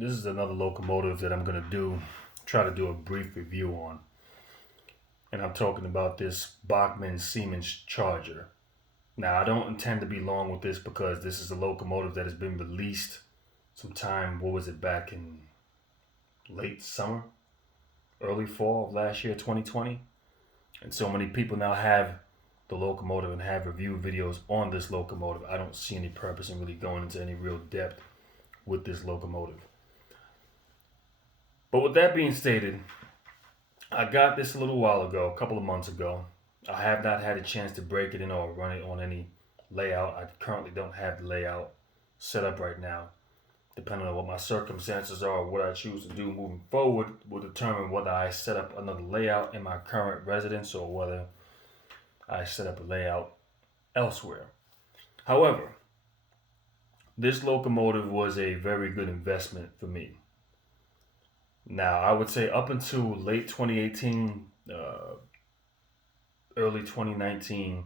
This is another locomotive that I'm going to try to do a brief review on. And I'm talking about this Bachmann Siemens Charger. Now, I don't intend to be long with this because this is a locomotive that has been released sometime, what was it, back in late summer, early fall of last year, 2020. And so many people now have the locomotive and have review videos on this locomotive. I don't see any purpose in really going into any real depth with this locomotive. But with that being stated, I got this a little while ago, a couple of months ago. I have not had a chance to break it in or run it on any layout. I currently don't have the layout set up right now. Depending on what my circumstances are or what I choose to do moving forward will determine whether I set up another layout in my current residence or whether I set up a layout elsewhere. However, this locomotive was a very good investment for me. Now, I would say up until late 2018, early 2019,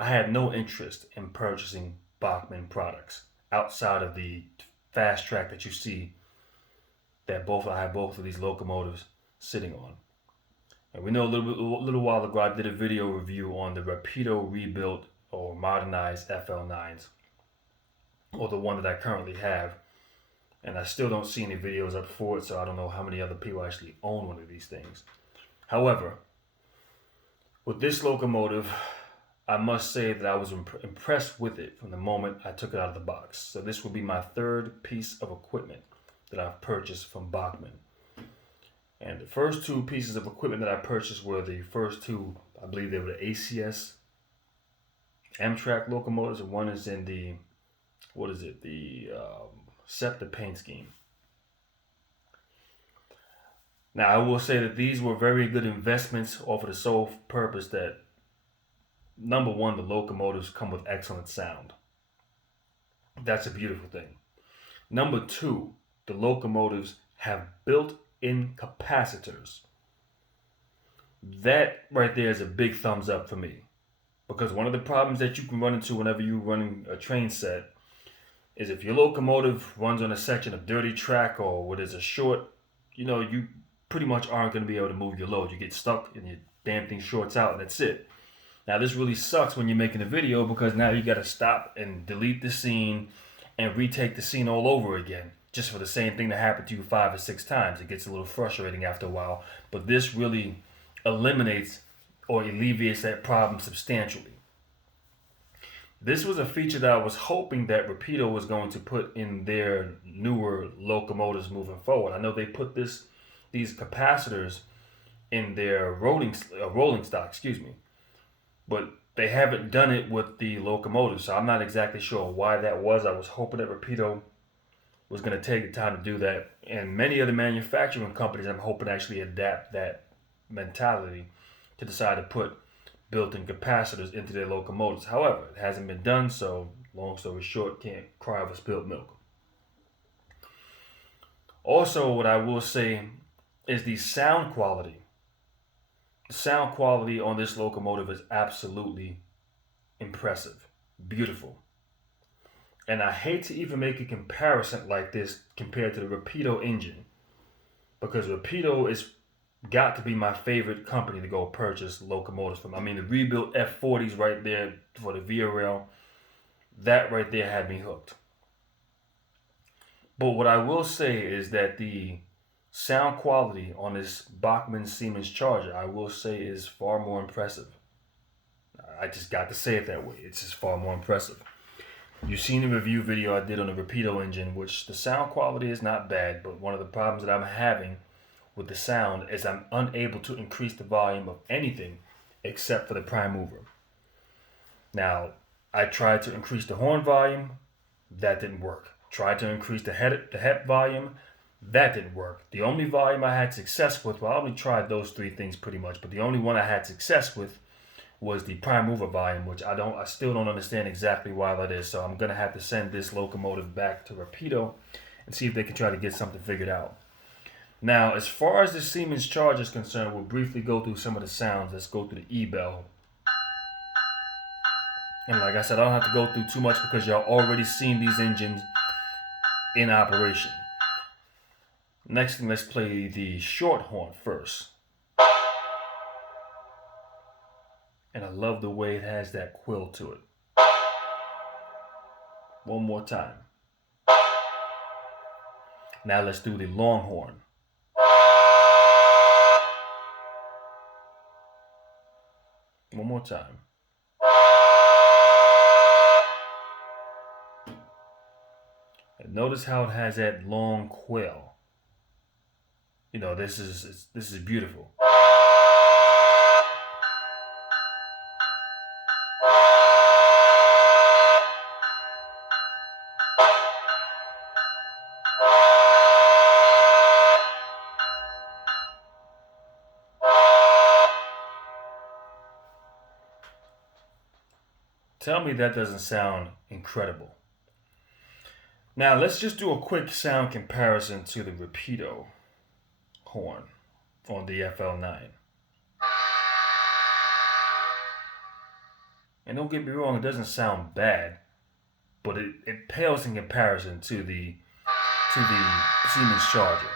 I had no interest in purchasing Bachmann products outside of the fast track that you see that I have both of these locomotives sitting on. And we know a little while ago I did a video review on the Rapido rebuilt or modernized FL9s, or the one that I currently have. And I still don't see any videos up for it, so I don't know how many other people actually own one of these things. However, with this locomotive, I must say that I was impressed with it from the moment I took it out of the box. So this will be my third piece of equipment that I've purchased from Bachmann. And the first two pieces of equipment that I purchased were the first two, I believe they were the ACS Amtrak locomotives, and one is in the, SEPTA paint scheme. Now, I will say that these were very good investments off of the sole purpose that, number one, the locomotives come with excellent sound. That's a beautiful thing. Number two, the locomotives have built-in capacitors. That right there is a big thumbs up for me. Because one of the problems that you can run into whenever you're running a train set is if your locomotive runs on a section of dirty track or what is a short, you pretty much aren't going to be able to move your load. You get stuck and your damn thing shorts out and that's it. Now this really sucks when you're making a video because now you got to stop and delete the scene and retake the scene all over again just for the same thing to happen to you 5 or 6 times. It gets a little frustrating after a while, but this really eliminates or alleviates that problem substantially. This was a feature that I was hoping that Rapido was going to put in their newer locomotives moving forward. I know they put these capacitors in their rolling stock, but they haven't done it with the locomotive, so I'm not exactly sure why that was. I was hoping that Rapido was going to take the time to do that, and many other manufacturing companies I'm hoping actually adapt that mentality to decide to put built-in capacitors into their locomotives. However, it hasn't been done, so long story short, can't cry over spilled milk. Also, what I will say is the sound quality. The sound quality on this locomotive is absolutely impressive, beautiful. And I hate to even make a comparison like this compared to the Rapido engine, because Rapido is got to be my favorite company to go purchase locomotives from. I mean, the rebuilt F40s right there for the Via Rail, that right there had me hooked. But what I will say is that the sound quality on this Bachmann Siemens Charger, I will say, is far more impressive. I just got to say it that way. It's just far more impressive. You've seen the review video I did on the Rapido engine, which the sound quality is not bad, but one of the problems that I'm having with the sound is I'm unable to increase the volume of anything except for the prime mover. Now, I tried to increase the horn volume, that didn't work. Tried to increase the head volume, that didn't work. The only volume I had success with, well, I only tried those 3 things pretty much, but the only one I had success with was the prime mover volume, which I still don't understand exactly why that is. So I'm gonna have to send this locomotive back to Rapido and see if they can try to get something figured out. Now, as far as the Siemens Charger is concerned, we'll briefly go through some of the sounds. Let's go through the E-bell. And like I said, I don't have to go through too much because y'all already seen these engines in operation. Next thing, let's play the short horn first. And I love the way it has that quill to it. One more time. Now let's do the long horn. One more time. And notice how it has that long quill. You know, this is beautiful. Tell me that doesn't sound incredible. Now let's just do a quick sound comparison to the repeato horn on the FL9. And don't get me wrong, it doesn't sound bad, but it pales in comparison to the Siemens Charger.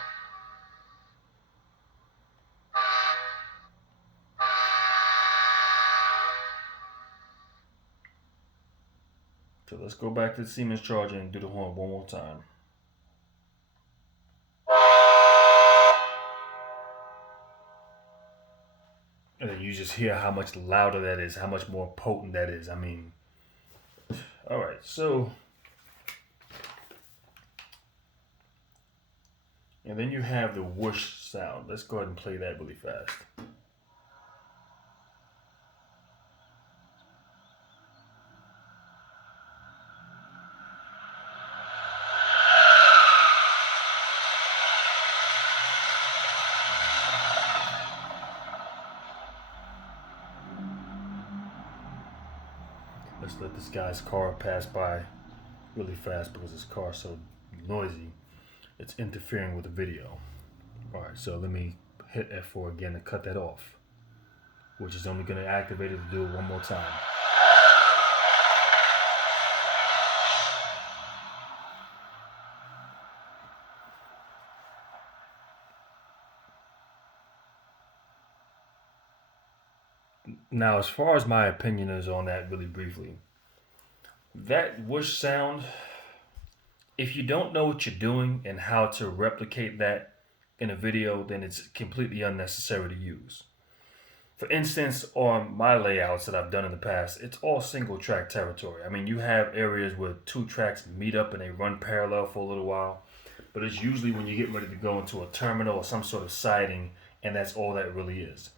So let's go back to the Siemens Charger and do the horn one more time. And then you just hear how much louder that is, how much more potent that is. I mean, all right, so. And then you have the whoosh sound. Let's go ahead and play that really fast. Let's let this guy's car pass by really fast because his car's so noisy. It's interfering with the video. Alright, so let me hit F4 again to cut that off, which is only going to activate it to do it one more time. Now, as far as my opinion is on that, really briefly, that whoosh sound, if you don't know what you're doing and how to replicate that in a video, then it's completely unnecessary to use. For instance, on my layouts that I've done in the past, it's all single track territory. I mean, you have areas where two tracks meet up and they run parallel for a little while, but it's usually when you get ready to go into a terminal or some sort of siding, and that's all that really is.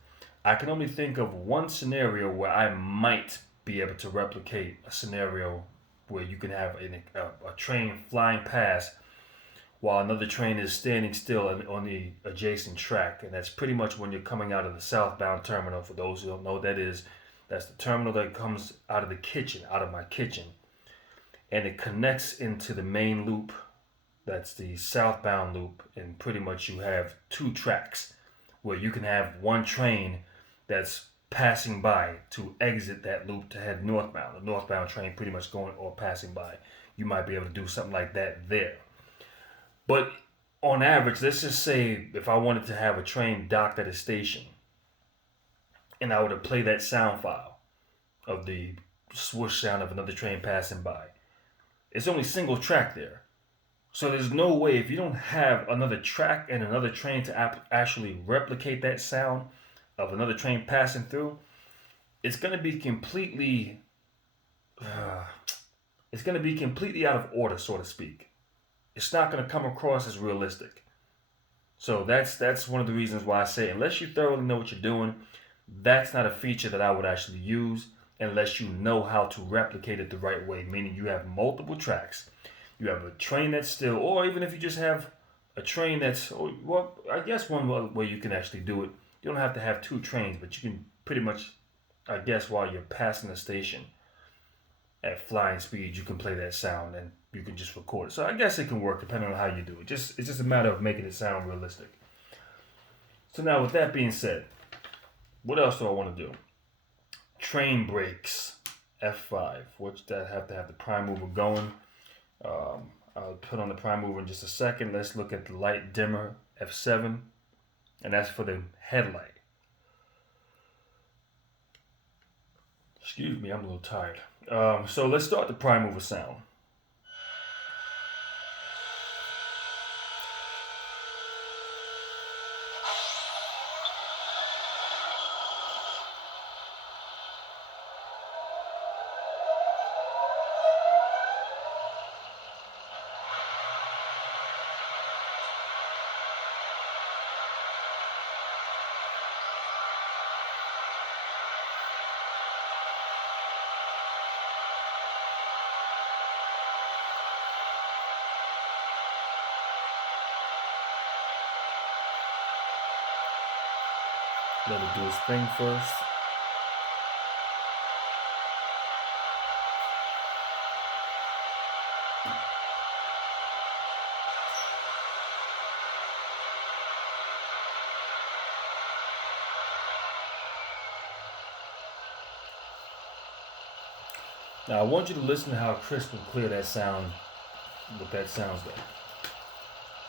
I can only think of one scenario where I might be able to replicate a scenario where you can have a train flying past while another train is standing still on the adjacent track. And that's pretty much when you're coming out of the southbound terminal. For those who don't know what that is, that's the terminal that comes out of the kitchen, out of my kitchen. And it connects into the main loop. That's the southbound loop. And pretty much you have two tracks where you can have one train that's passing by to exit that loop to head northbound. A northbound train pretty much going or passing by. You might be able to do something like that there. But on average, let's just say if I wanted to have a train docked at a station and I were to play that sound file of the swoosh sound of another train passing by, it's only single track there. So there's no way, if you don't have another track and another train to actually replicate that sound of another train passing through, it's going to be completely out of order, so to speak. It's not going to come across as realistic. So that's one of the reasons why I say, unless you thoroughly know what you're doing, that's not a feature that I would actually use unless you know how to replicate it the right way, meaning you have multiple tracks. You have a train that's still, or even if you just have a train that's, well, I guess one way you can actually do it, you don't have to have two trains, but you can pretty much, I guess, while you're passing the station at flying speed, you can play that sound and you can just record it. So I guess it can work depending on how you do it. It's just a matter of making it sound realistic. So now with that being said, what else do I want to do? Train brakes, F5, which that have to have the prime mover going. I'll put on the prime mover in just a second. Let's look at the light dimmer F7, and that's for the headlight. Excuse me, I'm a little tired. So let's start the prime mover sound. Let it do its thing first. Now I want you to listen to how crisp and clear that sound, what that sounds like.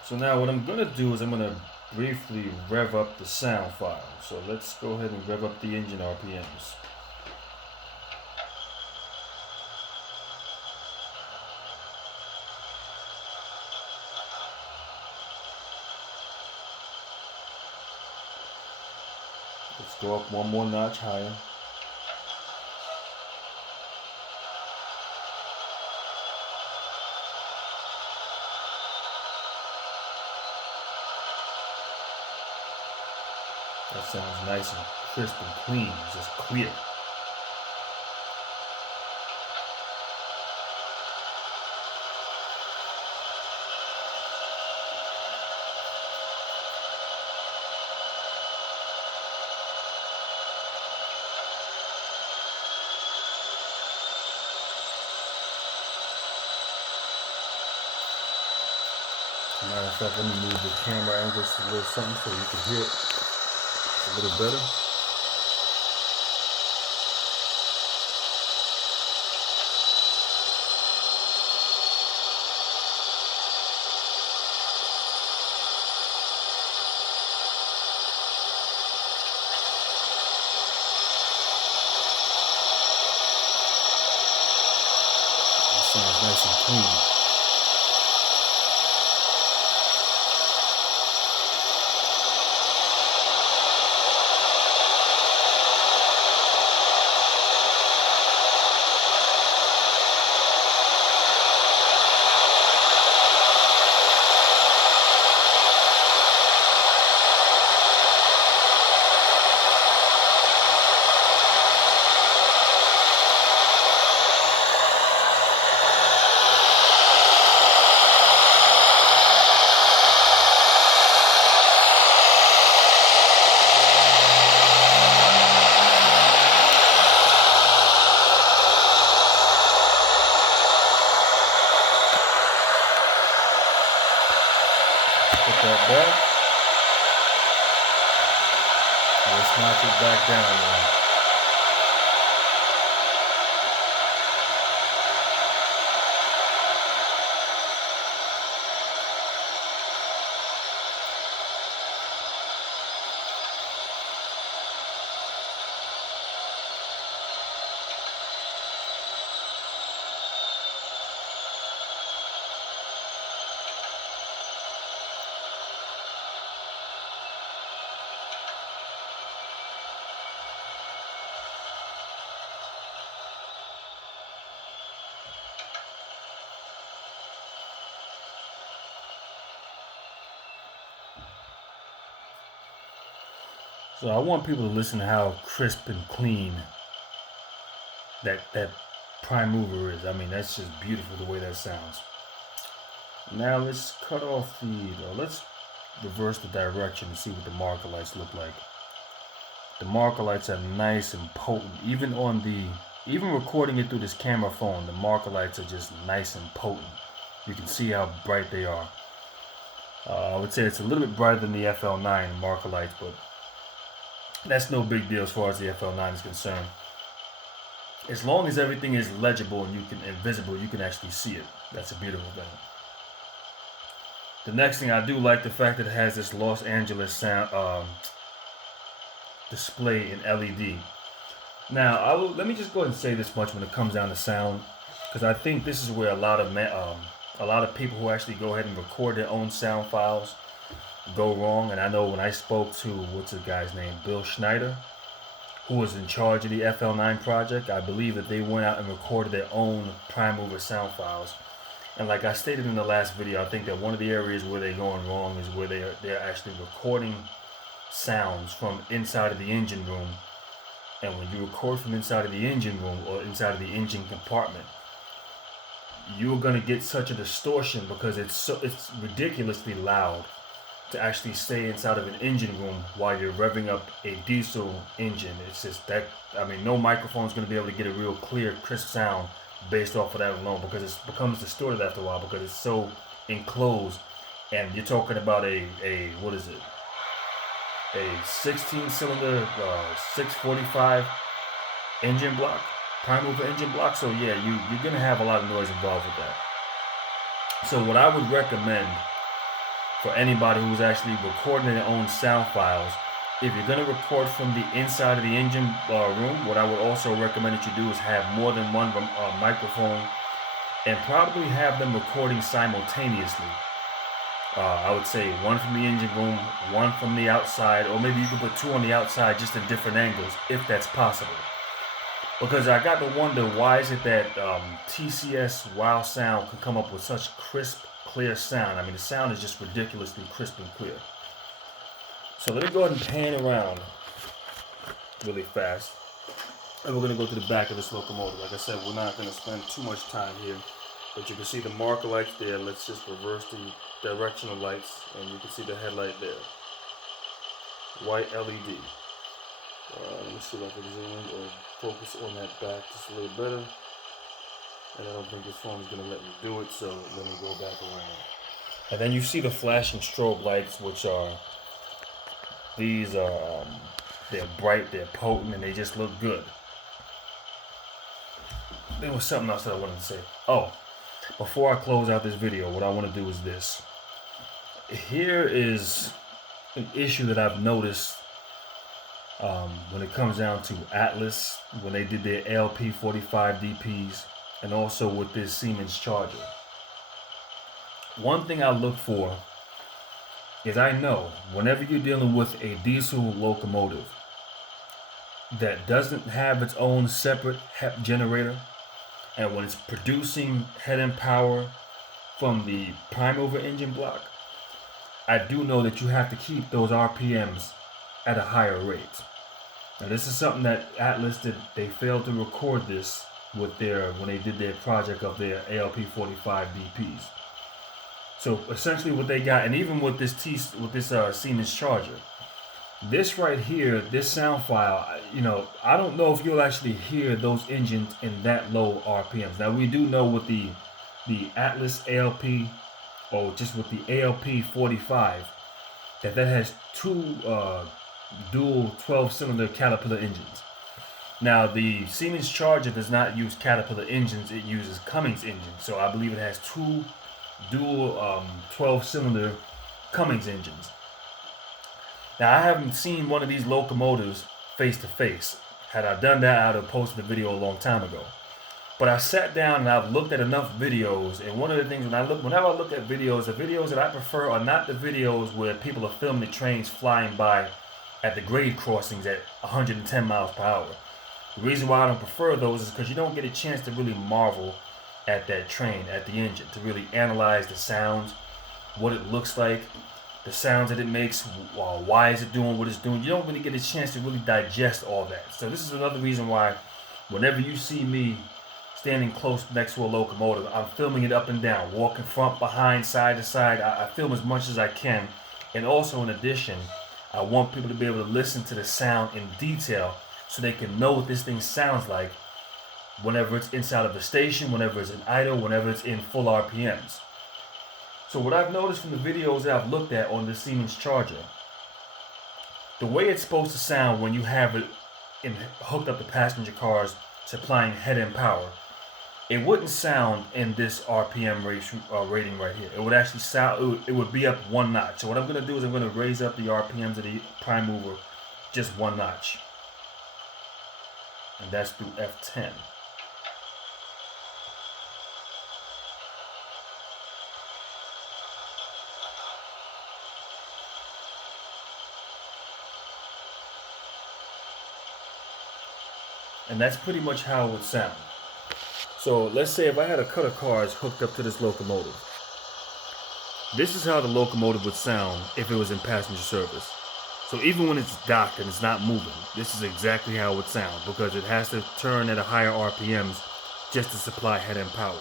So now what I'm gonna do is I'm gonna briefly rev up the sound file. So let's go ahead and rev up the engine RPMs. Let's go up one more notch higher. That sounds nice and crisp and clean. It's just clear. As a matter of fact, let me move the camera angle just a little something so you can hear it a little better. That sounds nice and clean. Put that back. Let's notch it back down now. So I want people to listen to how crisp and clean that prime mover is. I mean, that's just beautiful the way that sounds. Now let's cut off let's reverse the direction and see what the marker lights look like. The marker lights are nice and potent. Even recording it through this camera phone, the marker lights are just nice and potent. You can see how bright they are. I would say it's a little bit brighter than the FL9 marker lights, but that's no big deal as far as the FL9 is concerned. As long as everything is legible and visible, you can actually see it. That's a beautiful thing. The next thing, I do like the fact that it has this Los Angeles sound display in LED. Now, let me just go ahead and say this much when it comes down to sound, because I think this is where a lot of people who actually go ahead and record their own sound files go wrong. And I know when I spoke to, what's the guy's name, Bill Schneider, who was in charge of the FL9 project, I believe that they went out and recorded their own prime mover sound files. And like I stated in the last video, I think that one of the areas where they're going wrong is where they're actually recording sounds from inside of the engine room. And when you record from inside of the engine room or inside of the engine compartment, you're gonna get such a distortion because it's ridiculously loud to actually stay inside of an engine room while you're revving up a diesel engine. It's just that, I mean, no microphone's going to be able to get a real clear, crisp sound based off of that alone, because it becomes distorted after a while because it's so enclosed. And you're talking about a what is it? A 16-cylinder 645 engine block, prime mover engine block. So yeah, you're going to have a lot of noise involved with that. So what I would recommend for anybody who's actually recording their own sound files, if you're going to record from the inside of the engine room, what I would also recommend that you do is have more than one microphone, and probably have them recording simultaneously. I would say one from the engine room, one from the outside, or maybe you can put two on the outside just in different angles if that's possible. Because I got to wonder, why is it that TCS Wow Sound can come up with such crisp, clear sound? I mean, the sound is just ridiculously crisp and clear. So let me go ahead and pan around really fast. And we're going to go to the back of this locomotive. Like I said, we're not going to spend too much time here. But you can see the marker lights there. Let's just reverse the directional lights. And you can see the headlight there. White LED. Let me see if I can zoom in or focus on that back just a little better. And I don't think this phone is going to let me do it, so let me go back around. And then you see the flashing strobe lights, which are, these are, they're bright, they're potent, and they just look good. There was something else that I wanted to say. Oh, before I close out this video, what I want to do is this. Here is an issue that I've noticed when it comes down to Atlas, when they did their LP45 DPs, and also with this Siemens charger. One thing I look for is, I know whenever you're dealing with a diesel locomotive that doesn't have its own separate HEP generator, and when it's producing head and power from the prime mover engine block, I do know that you have to keep those RPMs at a higher rate. Now this is something that Atlas did. They failed to record this with when they did their project of their ALP45 DPs. So essentially what they got, and even with this Siemens charger, this right here, this sound file, I don't know if you'll actually hear those engines in that low RPMs. Now we do know with the Atlas ALP, or just with the ALP45, that has two dual 12-cylinder Caterpillar engines. Now the Siemens charger does not use Caterpillar engines, it uses Cummins engines. So I believe it has two dual 12-cylinder Cummins engines. Now I haven't seen one of these locomotives face to face. Had I done that, I would have posted the video a long time ago. But I sat down and I've looked at enough videos, and one of the things whenever I look at videos, the videos that I prefer are not the videos where people are filming the trains flying by at the grade crossings at 110 miles per hour. The reason why I don't prefer those is because you don't get a chance to really marvel at that train, at the engine, to really analyze the sounds, what it looks like, the sounds that it makes, why is it doing what it's doing. You don't really get a chance to really digest all that. So this is another reason why whenever you see me standing close next to a locomotive, I'm filming it up and down, walking front, behind, side to side. I film as much as I can. And also in addition, I want people to be able to listen to the sound in detail so they can know what this thing sounds like whenever it's inside of the station, whenever it's in idle, whenever it's in full RPMs. So what I've noticed from the videos that I've looked at on the Siemens charger, the way it's supposed to sound when you have it hooked up to passenger cars supplying head and power, it wouldn't sound in this RPM rating right here. It would actually sound, it would be up one notch. So what I'm going to do is I'm going to raise up the RPMs of the prime mover just one notch. And that's through F10. And that's pretty much how it would sound. So let's say if I had a cut of cars hooked up to this locomotive. This is how the locomotive would sound if it was in passenger service. So even when it's docked and it's not moving, this is exactly how it would sound, because it has to turn at a higher RPMs just to supply head end power.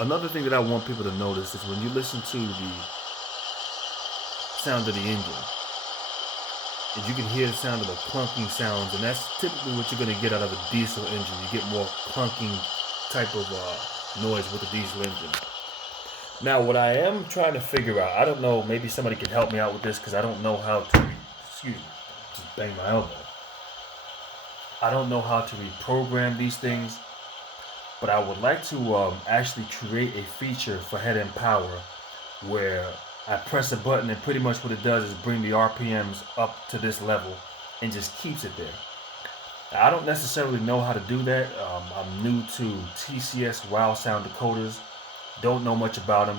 Another thing that I want people to notice is when you listen to the sound of the engine, and you can hear the sound of the clunking sounds, and that's typically what you're going to get out of a diesel engine. You get more clunking type of noise with a diesel engine. Now, what I am trying to figure out, I don't know, maybe somebody can help me out with this, because I don't know how to, excuse me, just bang my elbow. I don't know how to reprogram these things, but I would like to actually create a feature for head end power where I press a button and pretty much what it does is bring the RPMs up to this level and just keeps it there. Now, I don't necessarily know how to do that. I'm new to TCS Whoosh Sound decoders. Don't know much about them.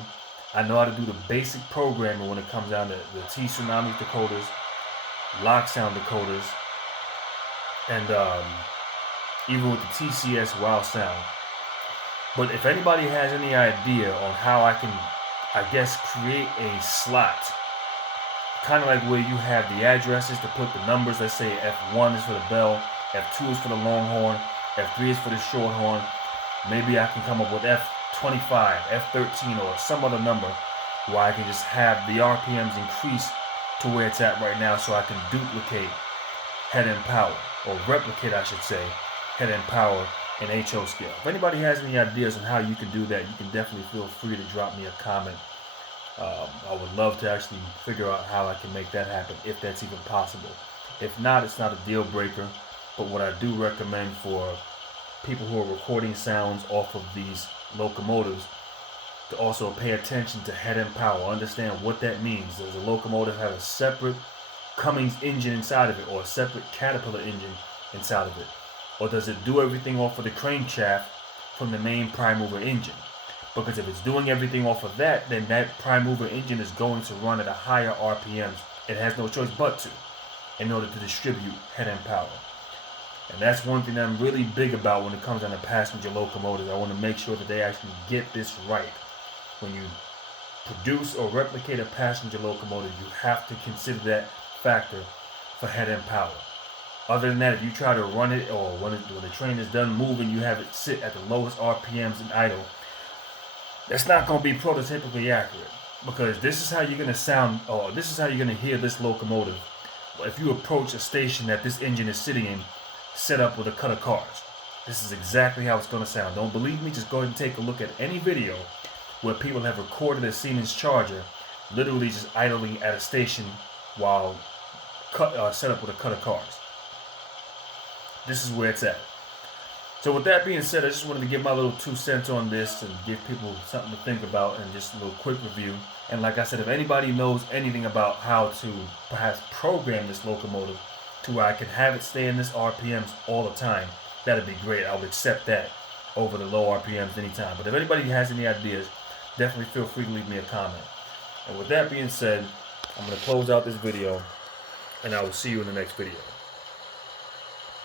I know how to do the basic programming when it comes down to the T-Tsunami decoders, Lock Sound decoders, and even with the TCS Whoosh Sound. But if anybody has any idea on how I can, I guess, create a slot, kind of like where you have the addresses to put the numbers, let's say F1 is for the bell, F2 is for the long horn, F3 is for the short horn. Maybe I can come up with F25, F13, or some other number where I can just have the RPMs increase to where it's at right now, so I can duplicate head end power, or replicate, I should say, head end power in HO scale. If anybody has any ideas on how you can do that, you can definitely feel free to drop me a comment. I would love to actually figure out how I can make that happen, if that's even possible. If not, it's not a deal breaker, but what I do recommend for people who are recording sounds off of these locomotives to also pay attention to head end power. Understand what that means. Does a locomotive have a separate Cummins engine inside of it, or a separate Caterpillar engine inside of it? Or does it do everything off of the crankshaft from the main prime mover engine? Because if it's doing everything off of that, then that prime mover engine is going to run at a higher RPMs. It has no choice but to, in order to distribute head end power. And that's one thing that I'm really big about when it comes down to passenger locomotives. I want to make sure that they actually get this right. When you produce or replicate a passenger locomotive, you have to consider that factor for head end power. Other than that, if you try to run it, or when the train is done moving, you have it sit at the lowest RPMs and idle, that's not going to be prototypically accurate. Because this is how you're going to sound, or this is how you're going to hear this locomotive if you approach a station that this engine is sitting in, set up with a cut of cars. This is exactly how it's going to sound. Don't believe me? Just go ahead and take a look at any video where people have recorded a Siemens charger literally just idling at a station while set up with a cut of cars. This is where it's at. So with that being said, I just wanted to give my little 2 cents on this and give people something to think about, and just a little quick review. And like I said, if anybody knows anything about how to perhaps program this locomotive to where I can have it stay in this RPMs all the time, that'd be great. I would accept that over the low RPMs anytime. But if anybody has any ideas, definitely feel free to leave me a comment. And with that being said, I'm going to close out this video, and I will see you in the next video.